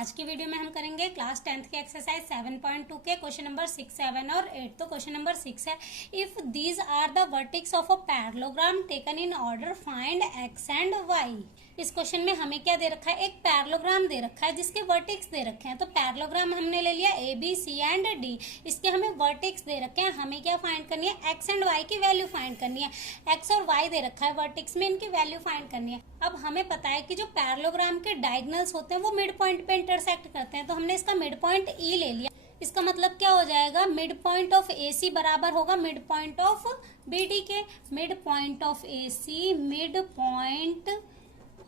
आज की वीडियो में हम करेंगे क्लास 10th के एक्सरसाइज 7.2 के क्वेश्चन नंबर 6, 7 और 8। तो क्वेश्चन नंबर 6 है, if these are the vertex of a parallelogram taken in order find x and y. इस क्वेश्चन में हमें क्या दे रखा है, एक पैरेललोग्राम दे रखा है जिसके वर्टेक्स दे रखे हैं। तो पैरेललोग्राम हमने ले लिया A B C and D, इसके हमें वर्टेक्स दे रखे हैं। हमें क्या फाइंड करनी है, एक्स एंड वाई की वैल्यू फाइंड करनी है। एक्स और वाई दे रखा है वर्टेक्स में, इनकी वैल्यू फाइंड करनी है। अब हमें पता है कि जो पैरेललोग्राम के डायगोनल्स होते हैं वो मिड पॉइंट पे इंटरसेक्ट करते हैं, तो हमने इसका मिड पॉइंट ई ले लिया। इसका मतलब क्या हो जाएगा, mid point of A C बराबर होगा mid point of B D के। Mid point of A C, mid point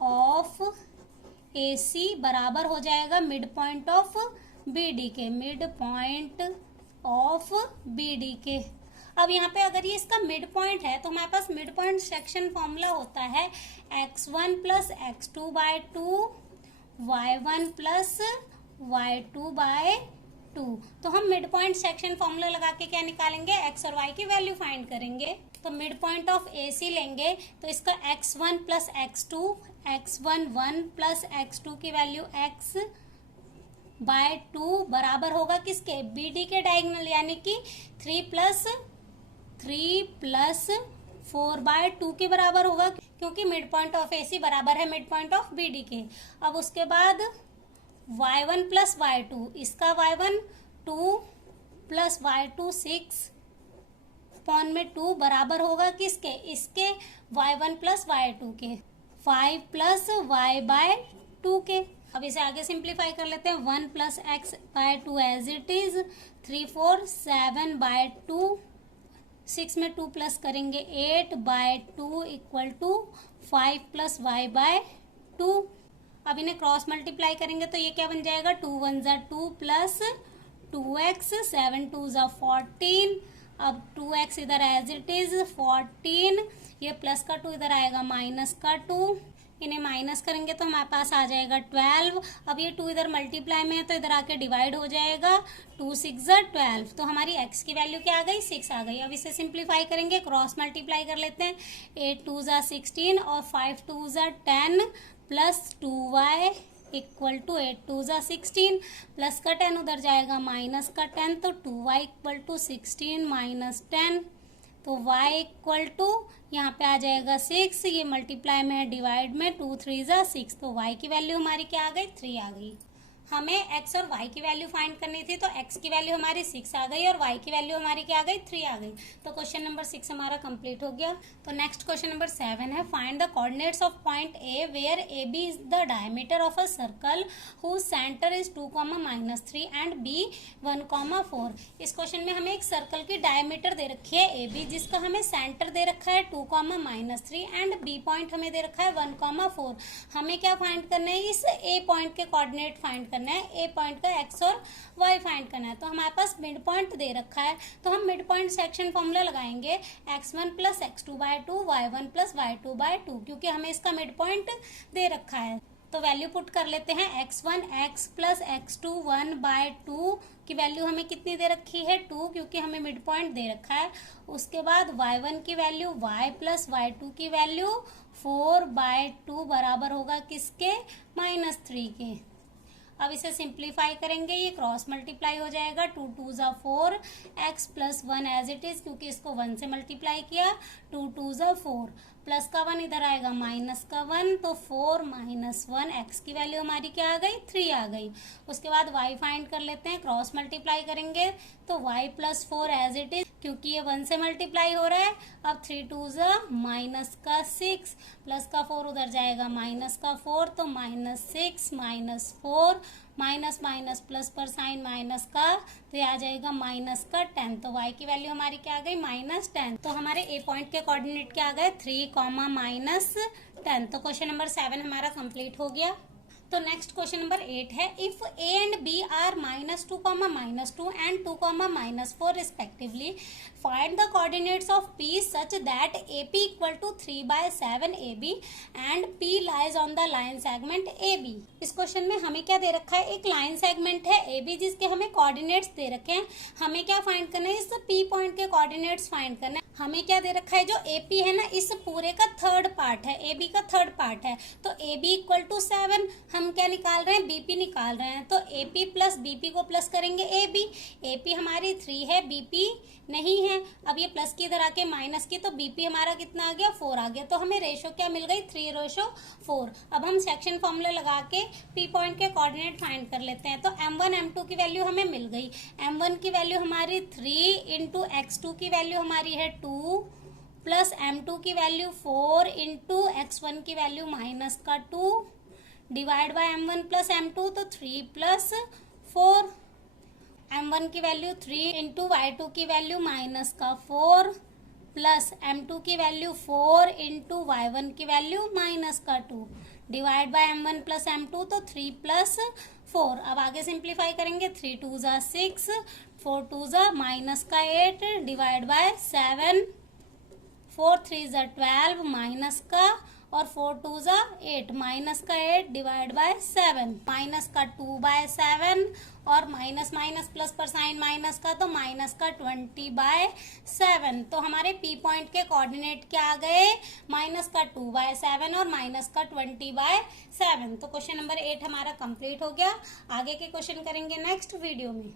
of A C बराबर हो जाएगा mid point of B D के, mid point of B D के। अब यहाँ पे अगर ये इसका मिड पॉइंट है तो हमारे पास मिड पॉइंट सेक्शन फॉर्मूला होता है x1 plus x2 bye 2, y1 plus y2 bye 2। तो हम मिड पॉइंट सेक्शन फॉर्मूला लगा के क्या निकालेंगे, x और y की वैल्यू फाइंड करेंगे। तो मिड पॉइंट ऑफ ए सी लेंगे तो इसका x1 plus x2, x1 1 plus x2 की वैल्यू x बाय 2 बराबर होगा किसके, बी डी के डायगोनल, यानी कि 3 प्लस 4 बाय 2 के बराबर होगा, क्योंकि mid point of A C बराबर है mid point of B D के। अब उसके बाद y1 प्लस y2, इसका y1 2 प्लस y2 6 पॉन में 2 बराबर होगा किसके, इसके y1 प्लस y2 के, 5 प्लस y बाय 2 के। अब इसे आगे सिंप्लीफाई कर लेते हैं, 1 plus x by 2 as it is, 3 4 7 by 2, 6 में 2 प्लस करेंगे 8 by 2 equal to 5 plus y by 2। अब इन्हें क्रॉस मल्टीप्लाई करेंगे तो ये क्या बन जाएगा, 2 1 ज़ा 2 प्लस 2x, 7 2 ज़ा 14। अब 2x इधर एज इट इज 14, ये प्लस का 2 इधर आएगा माइनस का 2, इन्हें माइनस करेंगे तो हमारे पास आ जाएगा 12। अब ये 2 इधर मल्टीप्लाई में है तो इधर आके डिवाइड हो जाएगा, 2 6 ज़ा 12। तो हमारी x की वैल्यू क्या आ गई, 6 आ गई। अब इसे सिंप्लीफाई करेंगे, क्रॉस मल्टीप्लाई कर लेते हैं, 8 2 ज़ा 16 और 5 2 ज़ा 10 प्लस 2y इक्वल टू 8 2 ज़ा 16, प्लस का 10 उधर जाएगा माइनस का 10, तो 2y इक्वल टू 16 माइनस 10, तो y इक्वल टू यहाँ पे आ जाएगा 6, ये मल्टीप्लाई में है डिवाइड में, 2 3 ज़ा 6, तो y की वैल्यू हमारी क्या आ गई, 3 आ गई। हमें x और y की वैल्यू फाइंड करनी थी, तो x की वैल्यू हमारी 6 आ गई और y की वैल्यू हमारी क्या आ गई, 3 आ गई। तो क्वेश्चन नंबर 6 हमारा कंप्लीट हो गया। तो नेक्स्ट क्वेश्चन नंबर 7 है, find the coordinates of point A where A B is the diameter of a circle whose centre is 2, -3 and B 1, 4। इस क्वेश्चन में हमें एक सर्कल की डायमीटर दे रखी है ए बी, जिसका हमें सेंटर दे रखा है 2, -3 एंड बी पॉइंट हमें दे रखा है 1, 4। हमें क्या फाइंड करना है, इस ए पॉइंट के कोऑर्डिनेट फाइंड करना है, ए पॉइंट का एक्स और वाई फाइंड करना है। तो हमारे पास मिड पॉइंट दे रखा है, तो हम मिड पॉइंट सेक्शन फॉर्मूला लगाएंगे, x1 plus x2 bye 2, y1 plus y2 bye 2, क्योंकि हमें इसका मिड पॉइंट दे रखा है। तो वैल्यू पुट कर लेते हैं, x1 x plus x2 1 bye 2 की वैल्यू हमें कितनी दे रखी है, 2, क्योंकि हमें मिड पॉइंट दे रखा है। उसके बाद y1 की वैल्यू y प्लस y2 की वैल्यू 4 बाय 2 बराबर होगा किसके, -3 के। अब इसे सिंप्लीफाई करेंगे, ये क्रॉस मल्टीप्लाई हो जाएगा, 2 2 ज़ा 4, x plus 1 as it is, क्योंकि इसको 1 से मल्टीप्लाई किया, 2 2 ज़ा 4, प्लस का 1 इधर आएगा माइनस का 1, तो 4 माइनस 1, x की वैल्यू हमारी क्या आ गई, 3 आ गई। उसके बाद y फाइंड कर लेते हैं, क्रॉस मल्टीप्लाई करेंगे तो y plus 4 as it is, क्योंकि ये 1 से मल्टीप्लाई हो रहा है। अब 3 2 ज़ा माइनस का 6, प्लस का 4 उधर जाएगा माइनस का 4, तो -6 -4, माइनस माइनस प्लस पर साइन माइनस का, तो ये आ जाएगा माइनस का 10। तो y की वैल्यू हमारी क्या आ गई, -10। तो हमारे ए पॉइंट के कोऑर्डिनेट क्या आ गए, 3, -10। तो क्वेश्चन नंबर 7 हमारा कंप्लीट हो गया। तो नेक्स्ट क्वेश्चन नंबर 8 है, if A and B are -2, -2 and 2, -4 respectively, find the coordinates of P such that A P equal to 3/7 A B and P lies on the line segment A B. इस question में हमें क्या दे रखा है, एक line segment है A B जिसके हमें कोऑर्डिनेट्स दे रखे हैं। हमें क्या फाइंड करना है, इस पी पॉइंट के कोऑर्डिनेट्स फाइंड करना है। हमें क्या दे रखा है, जो ए पी है ना, इस पूरे का थर्ड पार्ट है, ए बी का थर्ड पार्ट है, तो ए बी इक्वल टू 7 हम क्या निकाल रहे हैं, बीपी निकाल रहे हैं। तो एपी प्लस बीपी को प्लस करेंगे एबी। एपी हमारी 3 है, बीपी नहीं है। अब ये प्लस की इधर आके माइनस की, तो बीपी हमारा कितना आ गया, 4 आ गया। तो हमें रेशो क्या मिल गई, 3:4। अब हम सेक्शन फॉर्मूला लगा के पी पॉइंट के कोऑर्डिनेट फाइंड कर लेते हैं। तो m1 m2 की वैल्यू हमें मिल गई। m1 की वैल्यू हमारी 3 इंटू x2 की वैल्यू हमारी है 2 प्लस m2 की वैल्यू 4 इंटू x1 की वैल्यू माइनस का 2 divide by m1 plus m2, तो 3 प्लस 4। m1 की वैल्यू 3 इंटू y2 की वैल्यू माइनस का 4 प्लस m2 की वैल्यू 4 इंटू y1 की वैल्यू माइनस का 2 divide by m1 plus m2, तो 3 प्लस 4। अब आगे सिंप्लीफाई करेंगे, 3 2 जा 6, 4 2 जा माइनस का 8 डिवाइड बाय 7, 4 3 जा 12 माइनस का, और 4 2 जा 8 माइनस का 8 डिवाइड बाय 7, माइनस का 2 बाय 7, और माइनस माइनस प्लस पर साइन माइनस का, तो माइनस का 20 बाय 7। तो हमारे पी पॉइंट के कोऑर्डिनेट क्या आ गए, माइनस का 2 बाय 7 और माइनस का 20 बाय 7। तो क्वेश्चन नंबर 8 हमारा कंप्लीट हो गया। आगे के क्वेश्चन करेंगे नेक्स्ट वीडियो में।